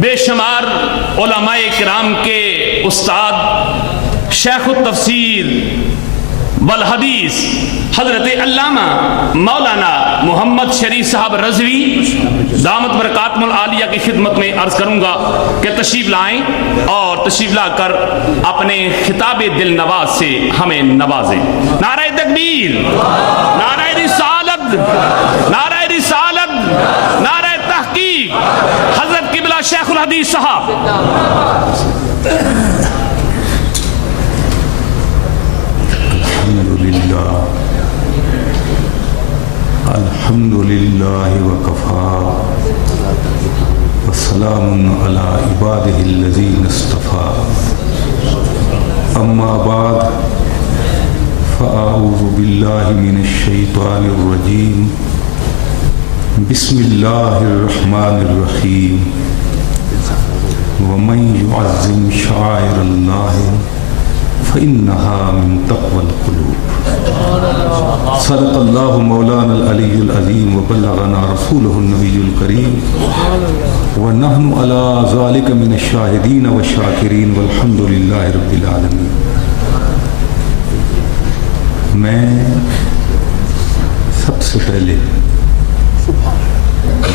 بے شمار علماء کرام کے استاد شیخ التفسیر والحدیث حضرت علامہ مولانا محمد شریف صاحب رضوی دامت برکاتہم العالیہ کی خدمت میں عرض کروں گا کہ تشریف لائیں اور تشریف لا کر اپنے خطاب دل نواز سے ہمیں نوازیں۔ نعرہ تکبیر، نعرہ رسالت، نعرہ رسالت، نعرہ تحقیق، حضرت قبلہ شیخ الحدیث صاحب۔ الحمدللہ وکفا وسلام علی عبادہ الذین اصطفیٰ، اما بعد فاعوذ باللہ من الشیطان الرجیم، بسم اللہ الرحمن الرحیم، ومن يعظم شعائر اللہ فإنها من تقوى القلوب۔ صدق اللہ مولانا العلی العظیم وبلغنا رسولہ النبی الکریم، ونحن علی ذلک من الشاہدین والشاکرین والحمد للہ رب العالمین۔ میں سب سے پہلے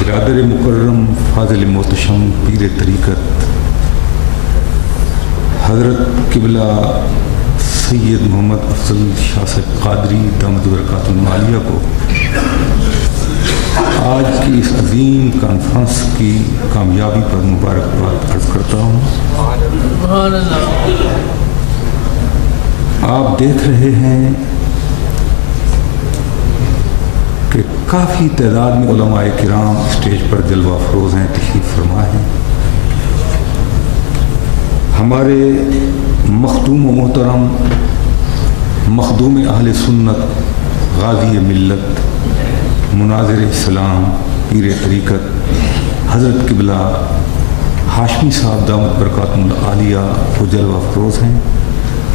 برادر مکرم فاضل محتشم پیر طریقت حضرت قبلہ سید محمد افضل شاہ صاحب قادری دامت برکاتہم العالیہ کو آج کی اس عظیم کانفرنس کی کامیابی پر مبارکباد عرض کرتا ہوں۔ آپ دیکھ رہے ہیں کہ کافی تعداد میں علماء کرام اسٹیج پر جلوہ افروز ہیں، تشریف فرما ہیں۔ ہمارے مخدوم و محترم مخدوم اہل سنت غازی ملت مناظر اسلام پیر طریقت حضرت قبلہ ہاشمی صاحب دامت برکاتہم العالیہ وہ جلوہ افروز ہیں،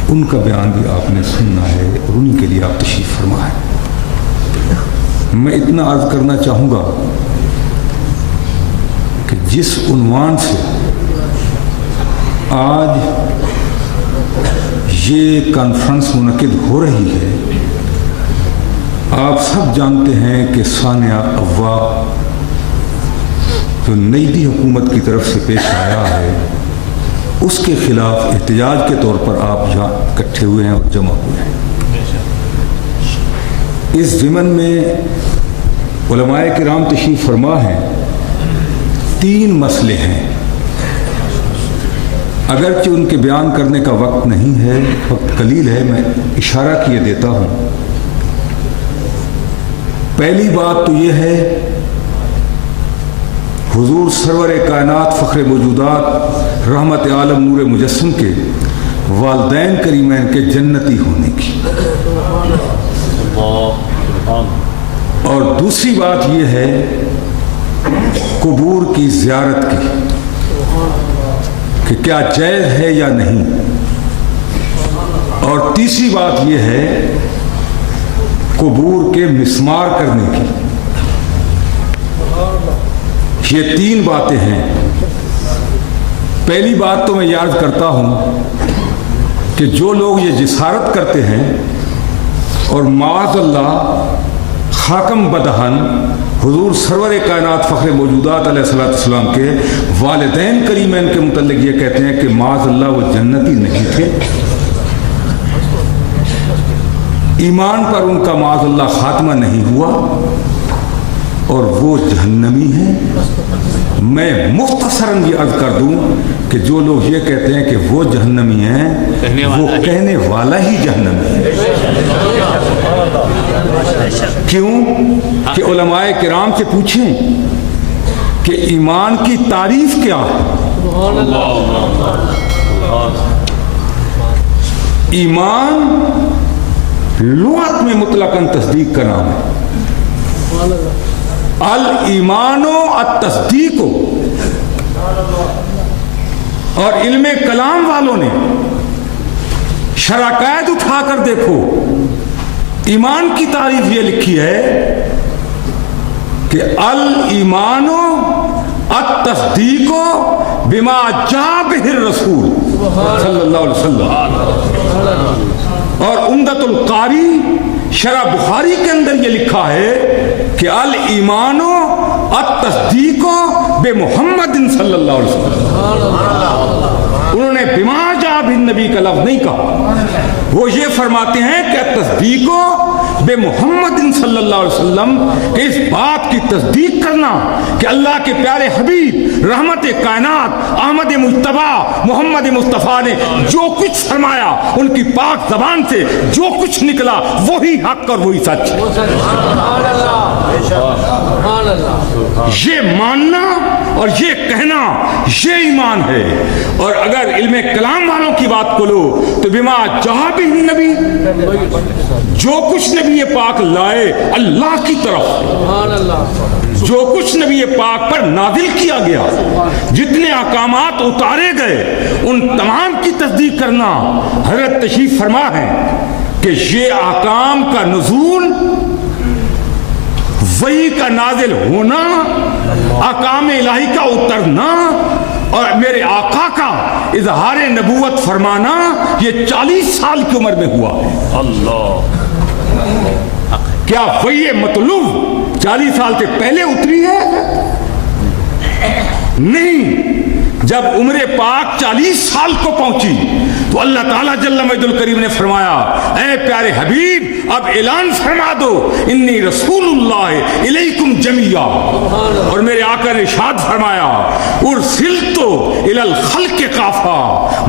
ان کا بیان بھی آپ نے سننا ہے اور انہی کے لیے آپ تشریف فرما ہے۔ میں اتنا عرض کرنا چاہوں گا کہ جس عنوان سے آج یہ کانفرنس منعقد ہو رہی ہے، آپ سب جانتے ہیں کہ سانحہ اغوا جو نیدی حکومت کی طرف سے پیش آیا ہے، اس کے خلاف احتجاج کے طور پر آپ یہاں اکٹھے ہوئے ہیں اور جمع ہوئے ہیں۔ اس ضمن میں علماء کرام تشریف فرما ہیں۔ 3 مسئلے ہیں، اگرچہ ان کے بیان کرنے کا وقت نہیں ہے، وقت قلیل ہے، میں اشارہ کیے دیتا ہوں۔ پہلی بات تو یہ ہے، حضور سرور کائنات فخر موجودات رحمت عالم نور مجسم کے والدین کریمین کے جنتی ہونے کی، اور دوسری بات یہ ہے قبور کی زیارت کی کہ کیا جائز ہے یا نہیں، اور تیسری بات یہ ہے قبور کے مسمار کرنے کی۔ یہ 3 باتیں ہیں۔ پہلی بات تو میں یاد کرتا ہوں کہ جو لوگ یہ جسارت کرتے ہیں اور معاذ اللہ خاکم بدہن حضور سرور کائنات فخر موجودات علیہ السلام کے والدین کریمین کے متعلق یہ کہتے ہیں کہ معاذ اللہ وہ جنتی نہیں تھے، ایمان پر ان کا معاذ اللہ خاتمہ نہیں ہوا اور وہ جہنمی ہیں، میں مختصراً یہ عرض کر دوں کہ جو لوگ یہ کہتے ہیں کہ وہ جہنمی ہیں، وہ کہنے والا ہی جہنمی ہے۔ کیوں کہ علماء کرام سے پوچھیں کہ ایمان کی تعریف کیا ہے؟ ایمان لغت میں مطلقاً تصدیق کا نام ہے۔ الایمان التصدیق، اور علم کلام والوں نے شراکت اٹھا کر دیکھو، ایمان کی تعریف یہ لکھی ہے کہ الایمان التصدیق بما جاء بہ الرسول صلی اللہ علیہ وسلم. اور عمدۃ القاری شرح بخاری کے اندر یہ لکھا ہے کہ الایمان التصدیق بمحمد صلی اللہ علیہ وسلم. انہوں نے بما جاء بالنبی کا لفظ نہیں کہا. وہ یہ فرماتے ہیں کہ تصدیق بے محمد صلی اللہ علیہ وسلم کہ اس بات کی تصدیق کرنا کہ اللہ کے پیارے حبیب رحمت کائنات احمد مجتبی محمد مصطفیٰ نے جو کچھ فرمایا ان کی پاک زبان سے جو کچھ نکلا وہی حق اور وہی سچ. یہ ماننا اور یہ کہنا یہ ایمان ہے. اور اگر علم کلام والوں کی بات کو لو تو بما جاء بہ النبی جو کچھ نبی پاک لائے اللہ کی طرف جو کچھ نبی پاک پر نازل کیا گیا جتنے احکامات اتارے گئے ان تمام کی تصدیق کرنا. حضرت تشریف فرما ہے کہ یہ احکام کا نزول وحی کا نازل ہونا احکام الہی کا اترنا اور میرے آقا کا اظہار نبوت فرمانا یہ 40 سال کی عمر میں ہوا ہے. اللہ کیا وحی مطلوب 40 سال سے پہلے اتری ہے؟ نہیں. جب عمر پاک 40 سال کو پہنچی تو اللہ تعالیٰ جل مجد الکریم نے فرمایا اے پیارے حبیب اب اعلان فرما دو انی رسول اللہ الیکم جمیعا. اور میرے آقا نے ارشاد فرمایا ارسلت الی الخلق کافہ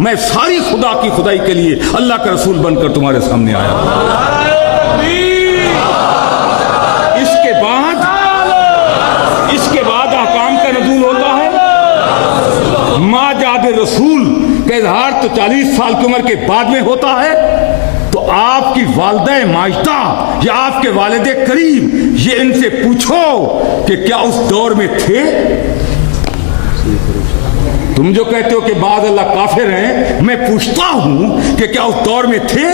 میں ساری خدا کی خدائی کے لیے اللہ کا رسول بن کر تمہارے سامنے آیا. اس کے بعد احکام کا نزول ہوتا ہے. ما جاء بالرسول کا اظہار تو 40 سال کی عمر کے بعد میں ہوتا ہے. تو آپ کی والدہ ماجدہ یا آپ کے والد کریم یہ ان سے پوچھو کہ کیا اس دور میں تھے؟ تم جو کہتے ہو کہ بعض اللہ کافر ہیں میں پوچھتا ہوں کہ کیا اس دور میں تھے؟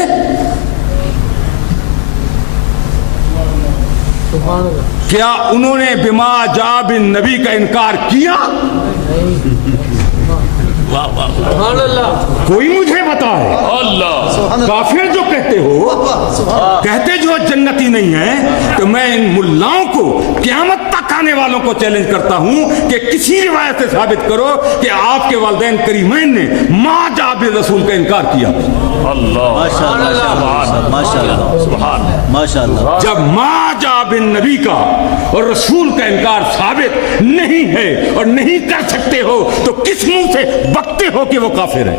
کیا انہوں نے بما جاء بالنبی کا انکار کیا؟ کوئی مجھے بتائے. کافر جو کہتے ہو کہتے جو جنتی نہیں ہیں تو میں ان ملاؤں کو قیامت تک آنے والوں کو چیلنج کرتا ہوں کہ کسی روایت سے ثابت کرو کہ آپ کے والدین کریمین نے ما جاء بالرسول کا انکار کیا. جب ما جاء بالنبی کا اور رسول کا انکار ثابت نہیں ہے اور نہیں کر سکتے ہو تو کس منہ سے بکتے ہو کہ وہ کافر ہے؟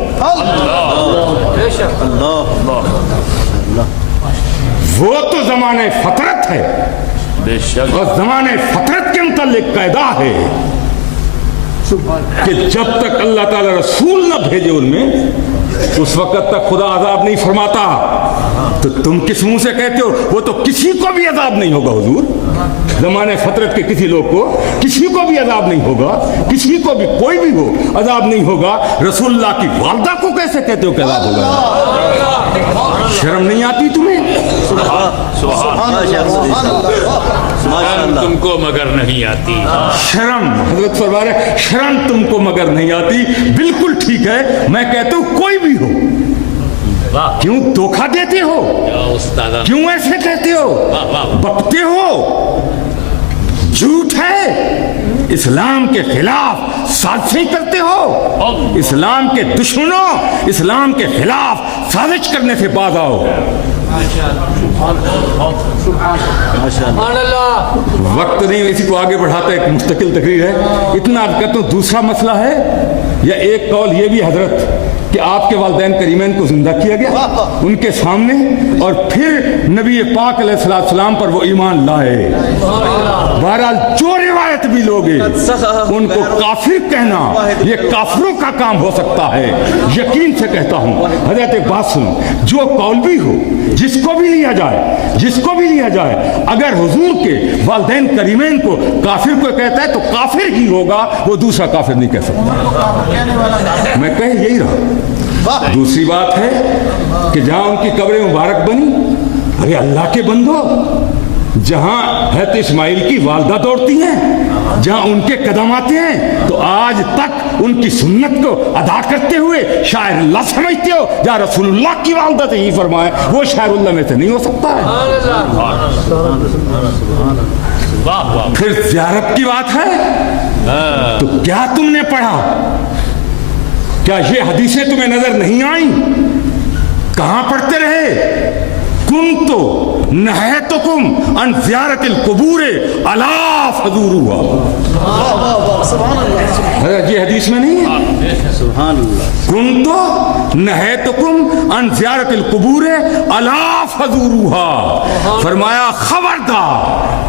وہ تو زمانہ فطرت ہے اور زمانہ فطرت کے متعلق قاعدہ ہے کہ جب تک اللہ تعالیٰ رسول نہ بھیجے ان میں اس وقت تک خدا عذاب نہیں فرماتا. تو تم کس منہ سے کہتے ہو وہ تو کسی کو بھی عذاب نہیں ہوگا حضور. زمانہ فطرت کے کسی لوگ کو کسی کو بھی عذاب نہیں ہوگا. کسی کو بھی کوئی بھی ہو عذاب نہیں ہوگا. رسول اللہ کی والدہ کو کیسے کہتے ہو کہ عذاب ہوگا؟ شرم نہیں آتی تمہیں؟ تم کو مگر نہیں آتی. شرم حضرت فرما رہے شرم تم کو مگر نہیں آتی. بالکل ٹھیک ہے میں کہتا ہوں کوئی بھی ہو کیوں دھوکہ دیتے ہو؟ کیوں ایسے کہتے ہو؟ بکتے ہو؟ جھوٹ ہے. اسلام کے خلاف سازشیں کرتے ہو. اسلام کے دشمنوں اسلام کے خلاف سازش کرنے سے باز آؤ. وقت نہیں اسی کو آگے بڑھاتا ایک مستقل تقریر ہے. اتنا کہتا ہوں دوسرا مسئلہ ہے یا ایک قول یہ بھی حضرت کہ آپ کے والدین کریمین کو زندہ کیا گیا ان کے سامنے اور پھر نبی پاک علیہ السلام پر وہ ایمان لائے. بہرحال جو روایت بھی لوگ ان کو کافر کہنا یہ کافروں کا کام ہو سکتا ہے. یقین سے کہتا ہوں حضرت ایک بات سنو جو قول بھی ہو جس کو بھی لیا جائے اگر حضور کے والدین کریمین کو کافر کو کہتا ہے تو کافر ہی ہوگا. وہ دوسرا کافر نہیں کہہ سکتا. میں کہہ یہی رہا. دوسری بات ہے کہ جہاں ان کی قبریں مبارک بنی ارے اللہ کے بندو جہاں حضرت اسماعیل کی والدہ دوڑتی ہیں، جہاں ان کے قدم آتے ہیں، تو آج تک ان کی سنت کو ادا کرتے ہوئے شاعر اللہ سمجھتے ہو، یا رسول اللہ کی والدہ سے ہی فرمائے، وہ شاعر اللہ میں سے نہیں ہو سکتا ہے۔ پھر زیارت کی بات ہے تو کیا تم نے پڑھا؟ کیا یہ حدیثیں تمہیں نظر نہیں آئیں؟ کہاں پڑھتے رہے؟ کنتو نہیتکم عن زیارت القبور الا فزوروہا، یہ حدیث میں نہیں ہے؟ سبحان اللہ۔ کنتو نہیتکم عن زیارت القبور الا فزوروہا، فرمایا خبردار۔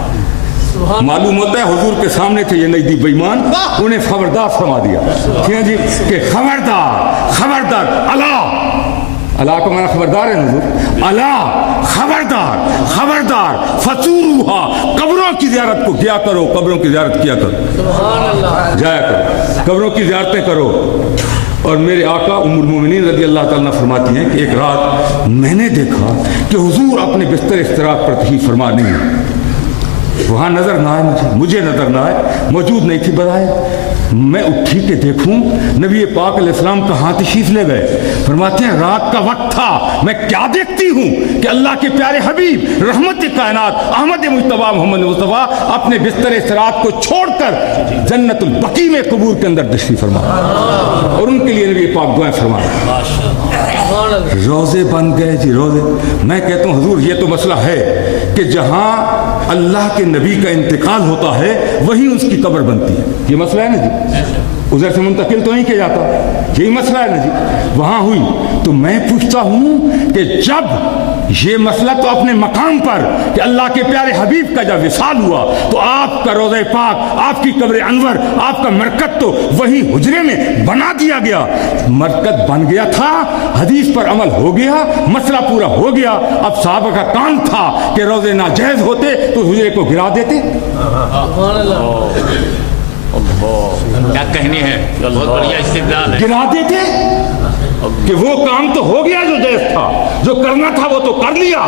معلوم ہوتا ہے حضور کے سامنے تھے یہ نجدی بےمان، انہیں خبردار فرما دیا جی کہ خبردار خبردار، اللہ کا معنی خبردار ہے حضور، اللہ خبردار خبردار، فزوروہا، قبروں کی زیارت کو کیا کرو، قبروں کی زیارت کیا کرو، جایا کرو، قبروں کی زیارتیں کرو۔ اور میرے آقا ام المومنین رضی اللہ تعالیٰ فرماتی ہیں کہ ایک رات میں نے دیکھا کہ حضور اپنے بستر استراحت پر تشریف فرما نہیں ہے، وہاں نظر نہ آئے، مجھے نظر نہ آئے، موجود نہیں تھی بظاہر، میں اٹھی کہ دیکھوں نبی پاک علیہ السلام کہاں تشریف لے گئے۔ فرماتے ہیں رات کا وقت تھا، میں کیا دیکھتی ہوں کہ اللہ کے پیارے حبیب رحمت کائنات احمد مجتبیٰ محمد مصطفیٰ اپنے بستر استراحت کو چھوڑ کر جنت البقیع میں قبور کے اندر تشریف فرما، اور ان کے لیے نبی پاک دعائیں فرما۔ روزے بن گئے جی روزے۔ میں کہتا ہوں حضور یہ تو مسئلہ ہے کہ جہاں اللہ کے نبی کا انتقال ہوتا ہے وہیں اس کی قبر بنتی ہے، یہ مسئلہ ہے نا جی، ادھر سے منتقل تو نہیں کیا جاتا، یہی مسئلہ ہے نا جی، وہاں ہوئی۔ تو میں پوچھتا ہوں کہ جب یہ مسئلہ تو اپنے مقام پر کہ اللہ کے پیارے حبیب کا جب وصال ہوا تو آپ کا روضہ پاک، آپ کی قبر انور، آپ کا مرکز تو وہی حجرے میں بنا دیا گیا، مرکز بن گیا تھا، حدیث پر عمل ہو گیا، مسئلہ پورا ہو گیا۔ اب صحابہ کا کام تھا کہ روزے ناجائز ہوتے تو حجرے کو گرا دیتے۔ کیا کہنی ہے، بہت بڑھیا استدلال ہے، گرا دیتے کہ وہ کام تو ہو گیا جو جائز تھا، جو کرنا تھا وہ تو کر لیا،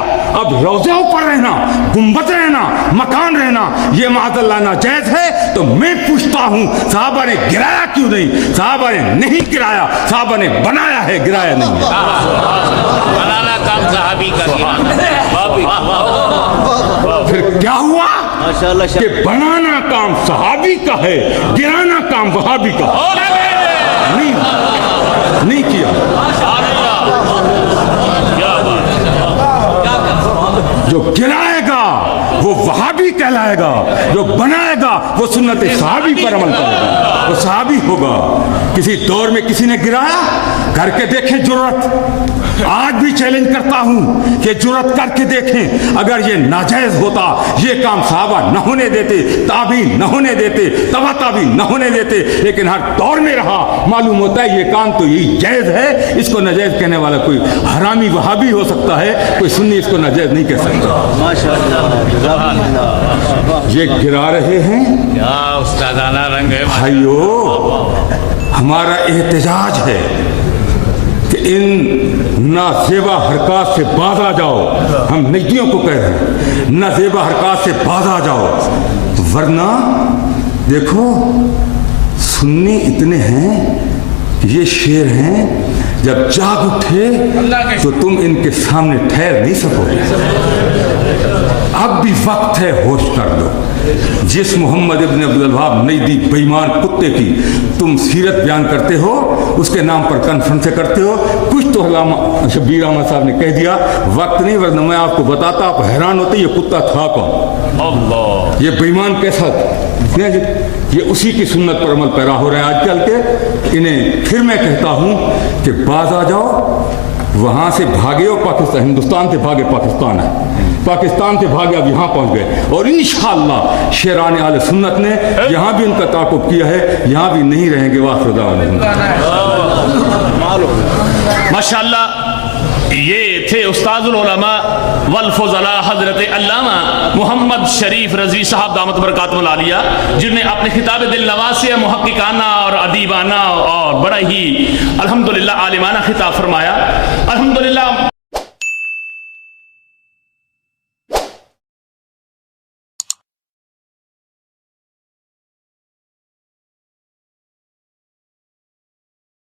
اب روزے اوپر رہنا، گنبد رہنا، مکان رہنا یہ معاذ اللہ ناجائز ہے۔ تو میں پوچھتا ہوں صحابہ نے گرایا کیوں نہیں؟ صحابہ نے نہیں گرایا، صحابہ نے بنایا ہے، گرایا نہیں ہے۔ بنانا کام صحابی کا کیا، پھر کیا ہوا کہ بنانا کام صحابی کا ہے، گرانا کام وہابی کا نہیں کیا۔ جو گرائے گا وہ وہابی کہلائے گا، جو بنائے گا وہ سنت صحابی پر عمل کرے گا، وہ صحابی ہوگا۔ کسی دور میں کسی نے گرایا، کر کے دیکھیں جرأت، آج بھی چیلنج کرتا ہوں کہ جرأت کر کے دیکھیں، اگر یہ ناجائز ہوتا، یہ کام صحابہ نہ ہونے دیتے، تابعین نہ ہونے دیتے، تبع تابعین نہ ہونے دیتے، لیکن ہر دور میں رہا۔ معلوم ہوتا ہے یہ کام تو یہ جائز ہے، اس کو ناجائز کہنے والا کوئی حرامی وہابی ہو سکتا ہے، کوئی سنی اس کو ناجائز نہیں کہہ سکتا۔ یہ گرا رہے ہیں، کیا استادانہ رنگ ہے بھائیو، ہمارا احتجاج ہے کہ ان نازیبا حرکات سے باز آ جاؤ۔ ہم نجدیوں کو کہہ رہے ہیں نازیبا حرکات سے باز آ جاؤ، ورنہ دیکھو سنی اتنے ہیں کہ یہ شیر ہیں، جب جاگ اٹھے تو تم ان کے سامنے ٹھہر نہیں سکو گے۔ اب بھی وقت ہے، ہوش کر دو۔ جس محمد ابن عبدالوہاب نجدی بےمان کتے کی تم سیرت بیان کرتے ہو، اس کے نام پر کانفرنسیں کرتے ہو، کچھ تو علامہ شبیر احمد صاحب نے کہہ دیا، وقت نہیں ورنہ میں آپ کو بتاتا، آپ حیران ہوتے یہ کتا تھا کون، اللہ، یہ بےمان کیسا تھا۔ یہ اسی کی سنت پر عمل پیرا ہو رہے ہیں آج کل کے۔ انہیں پھر میں کہتا ہوں کہ باز آ جاؤ، وہاں سے بھاگے ہو پاکستان، ہندوستان سے بھاگے پاکستان ہے، پاکستان سے بھاگے اب یہاں پہنچ گئے، اور انشاءاللہ شیران اہل سنت نے یہاں بھی ان کا تعاقب کیا ہے، یہاں بھی نہیں رہیں گے۔ واخر دعوانا ماشاءاللہ، یہ تھے استاد العلماء والفضلاء حضرت علامہ محمد شریف رضوی صاحب دامت برکاتہ العالیہ، جن نے اپنے خطاب دل نواز سے محققانہ اور ادیبانہ اور بڑا ہی الحمدللہ عالمانہ خطاب فرمایا۔ الحمدللہ